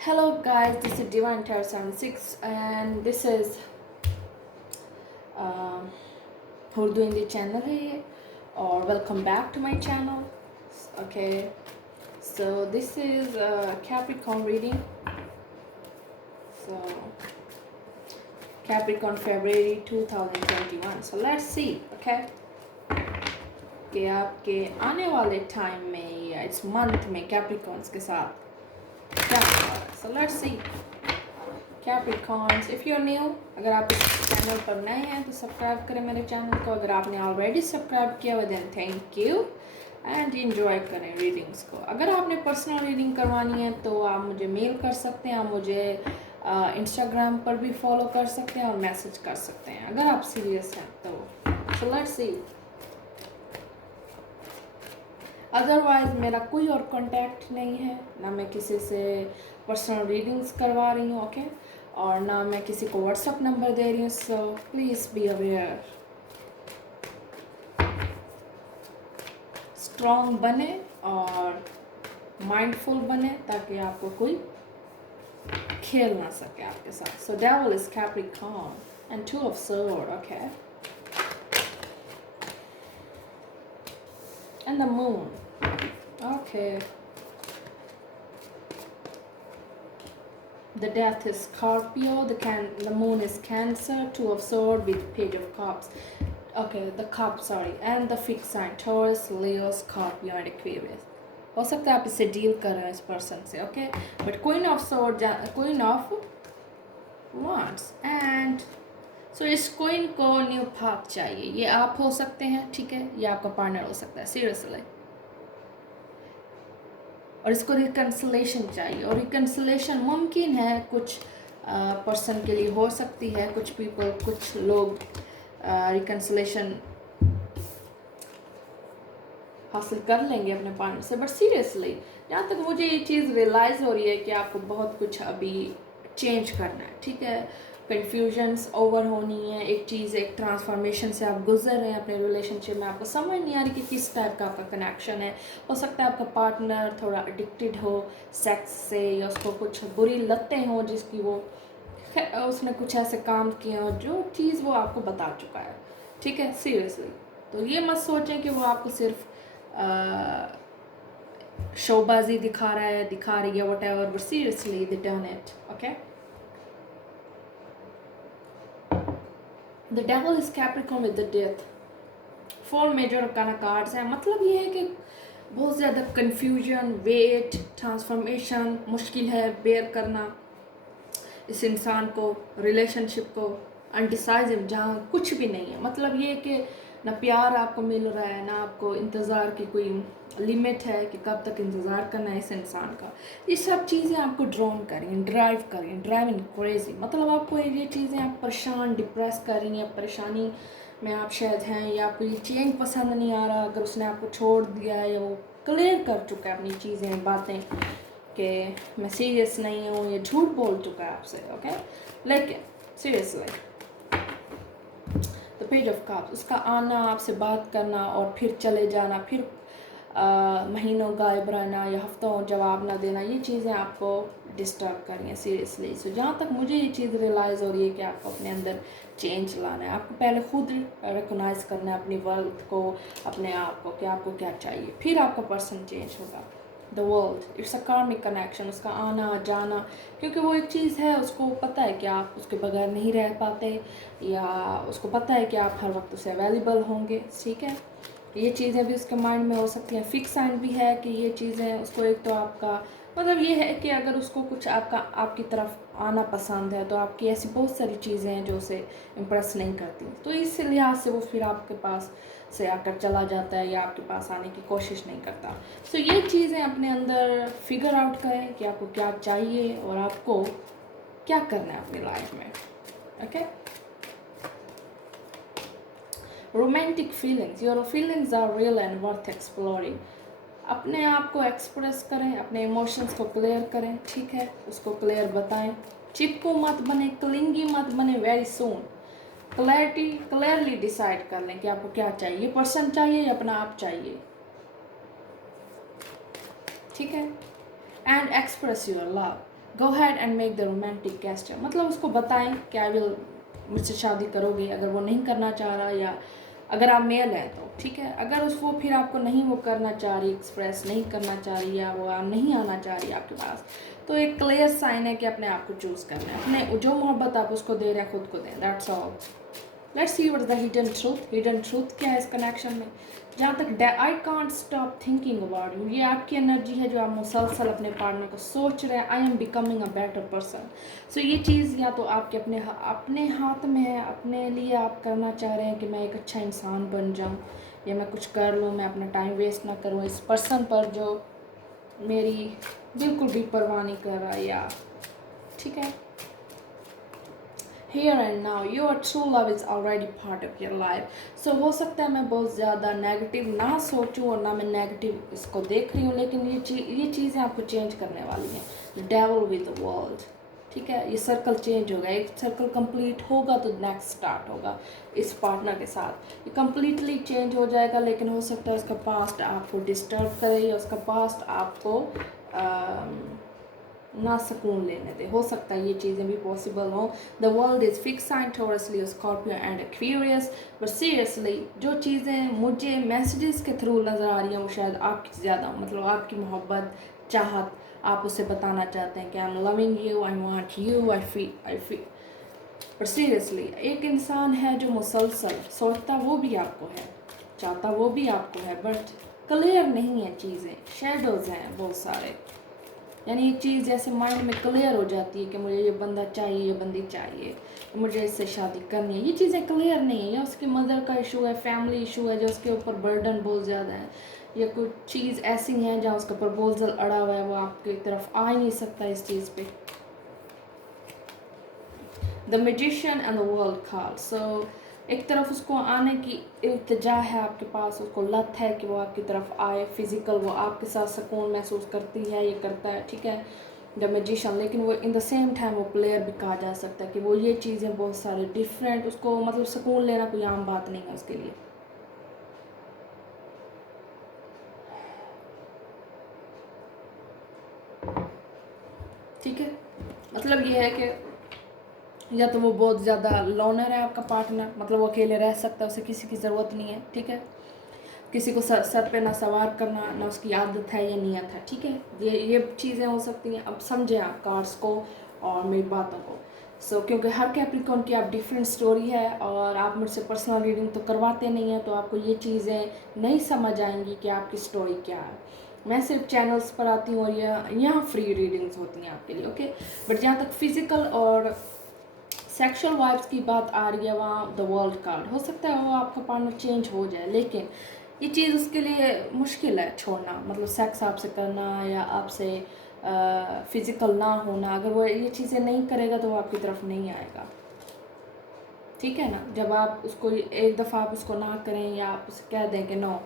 Hello guys, this is Divine Terror 76 and this is um Urdu Hindi channel है ये और welcome back to my channel. Okay, so this is Capricorn reading. So Capricorn February 2021. So let's see, okay, कि आपके आने वाले time में या इस मंथ में कैप्रिकॉन्स के साथ क्या हो रहा है. So let's see. Capricorns, if you're new, अगर आप इस चैनल पर नए हैं तो सब्सक्राइब करें मेरे चैनल को. अगर आपने ऑलरेडी सब्सक्राइब किया हुआ then thank you and enjoy करें रीडिंग्स को. अगर आपने पर्सनल रीडिंग करवानी है तो आप मुझे मेल कर सकते हैं, आप मुझे इंस्टाग्राम पर भी फॉलो कर सकते हैं और मैसेज कर सकते हैं अगर आप सीरियस हैं तो. So let's see. अदरवाइज़ मेरा कोई और कांटेक्ट नहीं है, ना मैं किसी से पर्सनल रीडिंग्स करवा रही हूँ, ओके, और ना मैं किसी को व्हाट्सअप नंबर दे रही हूँ. So please be aware. Strong बने और माइंडफुल बने ताकि आपको कोई खेल ना सके आपके साथ. So devil is Capricorn and two of sword, okay, and the moon, okay. The death is Scorpio, the moon is Cancer, two of swords with page of cups. Okay, the cup, sorry, and the fixed sign Taurus, Leo, Scorpio and Aquarius. हो सकता है आप इससे deal कर रहे हैं इस person से, okay, but queen of sword, queen of wands and so इस क्वीन को न्यू पाथ चाहिए. ये आप हो सकते हैं, ठीक है, ये आपका पार्टनर हो सकता है सीरियसली, और इसको रिकन्सिलेशन चाहिए. और रिकन्सिलेशन मुमकिन है कुछ पर्सन के लिए हो सकती है, कुछ लोग रिकन्सिलेशन हासिल कर लेंगे अपने पार्टनर से. बट सीरियसली जहाँ तक मुझे ये चीज़ रियलाइज़ हो रही है कि आपको बहुत कुछ अभी चेंज करना है, ठीक है, कन्फ्यूजन्स ओवर होनी है, एक चीज़ एक ट्रांसफॉर्मेशन से आप गुजर रहे हैं अपने रिलेशनशिप में. आपको समझ नहीं आ रही कि किस टाइप का आपका कनेक्शन है. हो सकता है आपका पार्टनर थोड़ा एडिक्टेड हो सेक्स से, या उसको कुछ बुरी लतें हो जिसकी उसने कुछ ऐसे काम किए हो जो चीज़ वो आपको बता चुका है, ठीक है, सीरियसली. तो ये मत सोचें कि वो आपको सिर्फ शोबाजी दिखा रही है whatever, but seriously they done it, okay. The devil is Capricorn with the death. 4 major arcana cards हैं. मतलब ये है कि बहुत ज़्यादा कन्फ्यूजन, वेट, ट्रांसफॉर्मेशन मुश्किल है बेयर करना इस इंसान को, रिलेशनशिप को, अनडिसाइजिव जहाँ कुछ भी नहीं है. मतलब ये कि ना प्यार आपको मिल रहा है, ना आपको इंतज़ार की कोई लिमिट है कि कब तक इंतज़ार करना है इस इंसान का. ये सब चीज़ें आपको ड्रॉन कर रही हैं, ड्राइविंग क्रेजी. मतलब आपको ये चीज़ें आप परेशान, डिप्रेस कर रही हैं, परेशानी में आप शायद हैं, या आपको ये चेंज पसंद नहीं आ रहा. अगर उसने आपको छोड़ दिया है या वो क्लियर कर चुका है अपनी चीज़ें, बातें कि मैं सीरियस नहीं हूँ, ये झूठ बोल चुका है आपसे, ओके. लेकिन seriously the page of cups, उसका आना, आपसे बात करना और फिर चले जाना, फिर महीनों गायब रहना या हफ्तों जवाब ना देना, ये चीज़ें आपको डिस्टर्ब कर रही हैं सीरियसली. सो जहाँ तक मुझे ये चीज़ रियलाइज़ हो रही है कि आपको अपने अंदर चेंज लाना है. आपको पहले खुद रिकॉग्नाइज करना है अपनी वर्थ को, अपने आप को, कि आपको क्या चाहिए, फिर आपका पर्सन चेंज होगा. The world, it's a karmic connection, उसका आना जाना, क्योंकि वो एक चीज़ है, उसको पता है कि आप उसके बगैर नहीं रह पाते, या उसको पता है कि आप हर वक्त उसे अवेलेबल होंगे, ठीक है. ये चीज़ें भी उसके माइंड में हो सकती हैं. फिक्स साइन भी है कि ये चीज़ें उसको, एक तो आपका मतलब ये है कि अगर उसको कुछ आपकी तरफ आना पसंद है तो आपकी ऐसी बहुत सारी चीज़ें हैं जो उसे इम्प्रेस नहीं करती. तो इस लिहाज से वो फिर आपके पास से आकर चला जाता है या आपके पास आने की कोशिश नहीं करता. सो ये चीज़ें अपने अंदर फिगर आउट करें कि आपको क्या चाहिए और आपको क्या करना है अपनी लाइफ में, okay. Romantic feelings, your feelings are real and worth exploring. अपने आप को एक्सप्रेस करें, अपने इमोशंस को क्लियर करें, ठीक है, उसको क्लियर बताएं. चिपको मत बने, क्लिंगी मत बने. वेरी सून क्लियरली डिसाइड कर लें कि आपको क्या चाहिए, पर्सन चाहिए या अपना आप चाहिए, ठीक है. And express your love. Go had and make the romantic gesture, मतलब उसको बताएं कि आई विल, मुझसे शादी करोगे। अगर वो नहीं करना चाह रहा, या अगर आप मेल हैं तो ठीक है, अगर उसको फिर आपको नहीं वो करना चाह रही, एक्सप्रेस नहीं करना चाह रही, या वो नहीं आना चाह रही आपके पास, तो एक क्लियर साइन है कि अपने आप को चूज़ करना है। अपने जो मोहब्बत आप उसको दे रहे हैं खुद को दें, that's all. Let's see what is the hidden truth. Hidden truth क्या है इस कनेक्शन में? जहाँ तक I can't stop thinking about you, ये आपकी एनर्जी है जो आप मुसलसल अपने पार्टनर को सोच रहे हैं। I am becoming a better person. So ये चीज़ या तो आपके अपने हाथ में है, अपने लिए आप करना चाह रहे हैं कि मैं एक अच्छा इंसान बन जाऊँ, या मैं कुछ कर लूँ, मैं अपना टाइम वेस्ट ना करूँ इस पर्सन पर जो मेरी बिल्कुल भी परवाह नहीं कर रहा, या ठीक है। Here and now, your true love is already part of your life. So हो सकता है मैं बहुत ज़्यादा नेगेटिव ना सोचूं और ना मैं नेगेटिव इसको देख रही हूँ, लेकिन ये चीज़ें आपको चेंज करने वाली हैं। The devil with the world, ठीक है, ये सर्कल चेंज होगा। एक सर्कल कंप्लीट होगा तो नेक्स्ट स्टार्ट होगा इस पार्टनर के साथ। ये कम्प्लीटली चेंज हो जाएगा, लेकिन हो सकता है उसका पास्ट आपको डिस्टर्ब करे, या उसका पास्ट आपको ना सुकून लेने दे। हो सकता है ये चीज़ें भी पॉसिबल हो। The world is fix sign Taurus Leo Scorpio and Aquarius, but seriously जो चीज़ें मुझे मैसेजेस के थ्रू नज़र आ रही हैं वो शायद आपकी ज़्यादा, मतलब आपकी मोहब्बत, चाहत, आप उसे बताना चाहते हैं कि I am loving you, I want you, I feel. पर सीरियसली एक इंसान है जो मुसलसल सोचता वो भी आपको है, चाहता वो भी आपको है, बट क्लियर नहीं है चीज़ें, शेडोज़ हैं बहुत सारे। यानी ये चीज़ जैसे माइंड में क्लियर हो जाती है कि मुझे ये बंदा चाहिए, ये बंदी चाहिए, मुझे इससे शादी करनी है, ये चीज़ें क्लियर नहीं है। या उसकी मदर का इशू है, फैमिली इशू है जो उसके ऊपर बर्डन बहुत ज़्यादा है, या कुछ चीज़ ऐसी है जहाँ उसका प्रपोजल अड़ा हुआ है, वो आपकी तरफ आ ही नहीं सकता इस चीज़ पे। The magician and the world call. So एक तरफ उसको आने की इल्तिजा है आपके पास, उसको लत है कि वो आपकी तरफ आए, फिजिकल वो आपके साथ सुकून महसूस करती है, ये करता है, ठीक है, द मैजिशियन। लेकिन वो इन द सेम टाइम वो प्लेयर भी कहा जा सकता है कि वो ये चीज़ें बहुत सारे डिफरेंट, उसको मतलब सुकून लेना कोई आम बात नहीं है उसके लिए। ठीक है, मतलब ये है कि या तो वो बहुत ज़्यादा लोनर है आपका पार्टनर, मतलब वो अकेले रह सकता है, उसे किसी की ज़रूरत नहीं है, ठीक है, किसी को सर पे ना सवार करना ना उसकी आदत है या नियत है, ठीक है, ये चीज़ें हो सकती हैं। अब समझें आप कार्ड्स को और मेरी बातों को। क्योंकि हर कैप्रिकॉर्न की आप डिफरेंट स्टोरी है, और आप मुझसे पर्सनल रीडिंग तो करवाते नहीं हैं, तो आपको ये चीज़ें नहीं समझ आएंगी कि आपकी स्टोरी क्या है। मैं सिर्फ चैनल्स पर आती हूँ और यहाँ फ्री रीडिंग्स होती हैं आपके लिए, ओके। बट जहाँ तक फिज़िकल और सेक्शुअल वाइब्स की बात आ रही है, वहाँ द वर्ल्ड कार्ड हो सकता है वो आपका पार्टनर चेंज हो जाए, लेकिन ये चीज़ उसके लिए मुश्किल है छोड़ना, मतलब सेक्स आपसे करना या आपसे फिज़िकल ना होना। अगर वो ये चीज़ें नहीं करेगा तो वो आपकी तरफ नहीं आएगा, ठीक है ना। जब आप उसको एक दफ़ा आप उसको ना करें, या आप उसे कह दें कि नो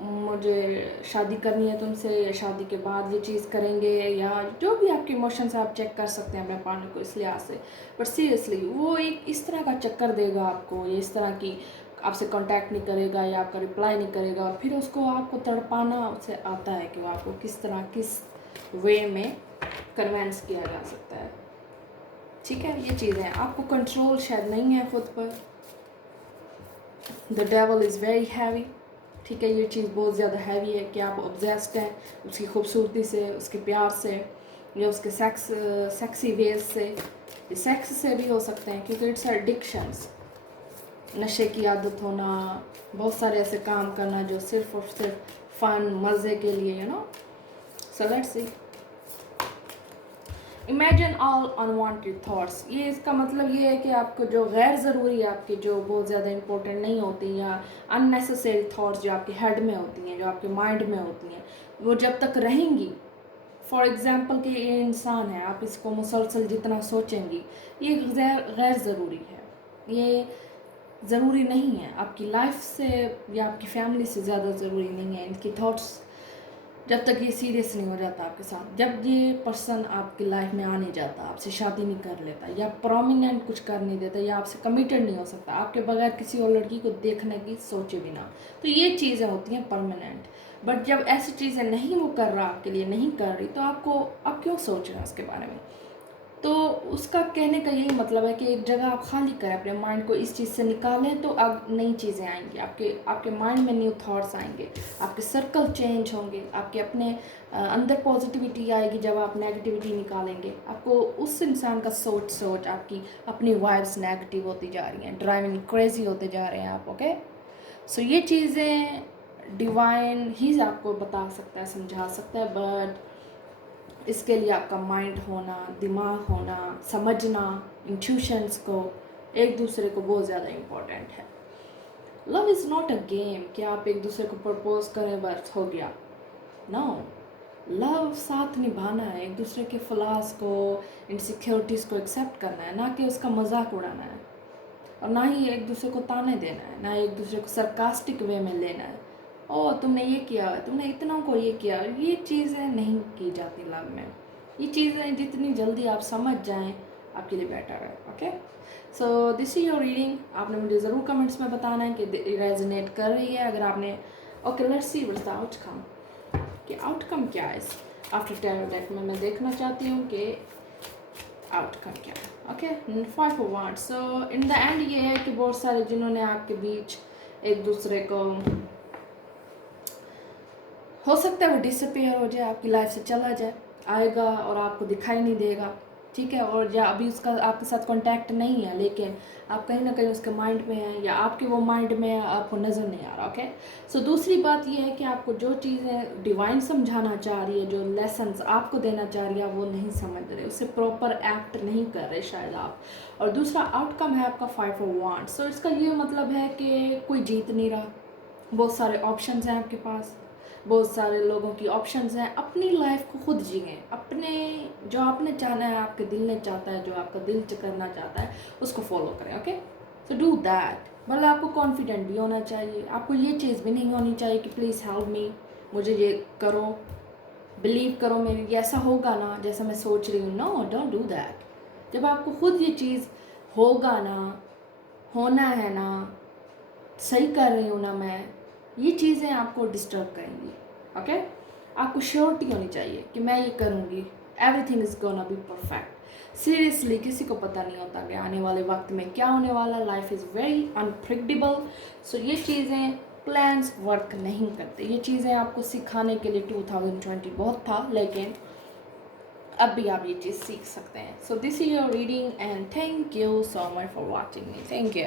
मुझे शादी करनी है तुमसे, या शादी के बाद ये चीज़ करेंगे, या जो भी आपके इमोशंस आप चेक कर सकते हैं अपने पार्टनर को इस लिहाज से। बट सीरियसली वो एक इस तरह का चक्कर देगा आपको, या इस तरह की आपसे कांटेक्ट नहीं करेगा या आपका रिप्लाई नहीं करेगा, और फिर उसको आपको तड़पाना उससे आता है कि वो आपको किस तरह किस वे में कन्वेंस किया जा सकता है, ठीक है। ये चीज़ें आपको कंट्रोल शायद नहीं है खुद पर। The devil is very heavy, ठीक है, ये चीज़ बहुत ज़्यादा हैवी है कि आप ऑब्जेस्ड हैं उसकी खूबसूरती से, उसके प्यार से, या उसके सेक्सी वेज से, सेक्स से भी हो सकते हैं क्योंकि इट्स एडिक्शंस, नशे की आदत होना, बहुत सारे ऐसे काम करना जो सिर्फ और सिर्फ फन मज़े के लिए, you know. So let's see. Imagine all unwanted thoughts, ये इसका मतलब ये है कि आपको जो गैर ज़रूरी है, आपकी जो बहुत ज़्यादा इंपॉर्टेंट नहीं होती, या अननेसेसरी थॉट्स जो आपके हेड में होती हैं, जो आपके माइंड में होती हैं, वो जब तक रहेंगी, फॉर एग्ज़ाम्पल कि ये इंसान है, आप इसको मुसलसल जितना सोचेंगी, ये गैर ज़रूरी है, ये ज़रूरी नहीं है आपकी लाइफ से या आपकी फैमिली से ज़्यादा ज़रूरी नहीं है इनकी थॉट्स, जब तक ये सीरियस नहीं हो जाता आपके साथ। जब ये पर्सन आपकी लाइफ में आ नहीं जाता, आपसे शादी नहीं कर लेता, या प्रोमिनेंट कुछ कर नहीं देता, या आपसे कमिटेड नहीं हो सकता, आपके बगैर किसी और लड़की को देखने की सोचे बिना, तो ये चीज़ें होती हैं परमानेंट। बट जब ऐसी चीज़ें नहीं वो कर रहा आपके लिए, नहीं कर रही, तो आपको आप क्यों सोच रहे हैं उसके बारे में? तो उसका कहने का यही मतलब है कि एक जगह आप खाली करें अपने माइंड को, इस चीज़ से निकालें, तो अब नई चीज़ें आएंगी आपके आपके माइंड में, न्यू थॉट्स आएंगे, आपके सर्कल चेंज होंगे, आपके अपने अंदर पॉजिटिविटी आएगी जब आप नेगेटिविटी निकालेंगे। आपको उस इंसान का सोच आपकी अपनी वाइब्स नेगेटिव होती जा रही हैं, ड्राइविंग क्रेजी होते जा रहे हैं आप। ओके, सो ये चीज़ें डिवाइन ही आपको बता सकता है, समझा सकता है, बट इसके लिए आपका माइंड होना, दिमाग होना, समझना, इंट्यूशंस को, एक दूसरे को बहुत ज़्यादा इम्पोर्टेंट है। Love is not a game कि आप एक दूसरे को प्रपोज करें बस हो गया। नो, लव साथ निभाना है, एक दूसरे के फ्लॉज को, इनसिक्योरिटीज़ को एक्सेप्ट करना है, ना कि उसका मजाक उड़ाना है, और ना ही एक दूसरे को ताने देना है, ना एक दूसरे को सरकास्टिक वे में लेना है। ओ तुमने ये किया, तुमने इतना को ये किया, ये चीज़ें नहीं की जाती लव में। ये चीज़ें जितनी जल्दी आप समझ जाएं आपके लिए बेटर है। Okay, so this is your reading. आपने मुझे ज़रूर कमेंट्स में बताना है कि रेजोनेट कर रही है। अगर आपने okay, let's see what's the outcome, कि आउटकम क्या है इस आफ्टर टैरो डेक में। मैं देखना चाहती हूँ कि आउटकम क्या है। Okay, 5 of wands. So in the end ये है कि बहुत सारे जिन्होंने आपके बीच एक दूसरे को, हो सकता है वो डिसअपियर हो जाए, आपकी लाइफ से चला जाए, आएगा और आपको दिखाई नहीं देगा, ठीक है, और या अभी उसका आपके साथ कांटेक्ट नहीं है, लेकिन आप कहीं ना कहीं उसके माइंड में है या आपके वो माइंड में है, आपको नज़र नहीं आ रहा। ओके, सो दूसरी बात ये है कि आपको जो चीज़ें डिवाइन समझाना चाह रही है, जो लेसन्स आपको देना चाह रही है, वो नहीं समझ रहे, उससे प्रॉपर एक्ट नहीं कर रहे शायद आप। और दूसरा आउटकम है आपका 5 ऑफ वांड्स। सो इसका ये मतलब है कि कोई जीत नहीं रहा, बहुत सारे ऑप्शंस हैं आपके पास, बहुत सारे लोगों की ऑप्शंस हैं। अपनी लाइफ को खुद जिए, अपने जो आपने चाहना है, आपके दिल ने चाहता है, जो आपका दिल करना चाहता है, उसको फॉलो करें। Okay, so do that. मतलब आपको कॉन्फिडेंट भी होना चाहिए, आपको ये चीज़ भी नहीं होनी चाहिए कि प्लीज़ हेल्प मी, मुझे ये करो, बिलीव करो मेरी, ये ऐसा होगा ना जैसा मैं सोच रही हूँ। No, don't do that. जब आपको खुद ये चीज़ होगा ना, होना है ना, सही कर रही हूँ ना मैं, ये चीज़ें आपको डिस्टर्ब करेंगी। ओके, आपको श्योरिटी होनी चाहिए कि मैं ये करूँगी, everything is gonna be perfect. Seriously किसी को पता नहीं होता कि आने वाले वक्त में क्या होने वाला। Life is very unpredictable. So ये चीज़ें, प्लान्स वर्क नहीं करते। ये चीज़ें आपको सिखाने के लिए 2020 बहुत था, लेकिन अब भी आप ये चीज़ सीख सकते हैं। So this is your reading and thank you so much for watching me. Thank you.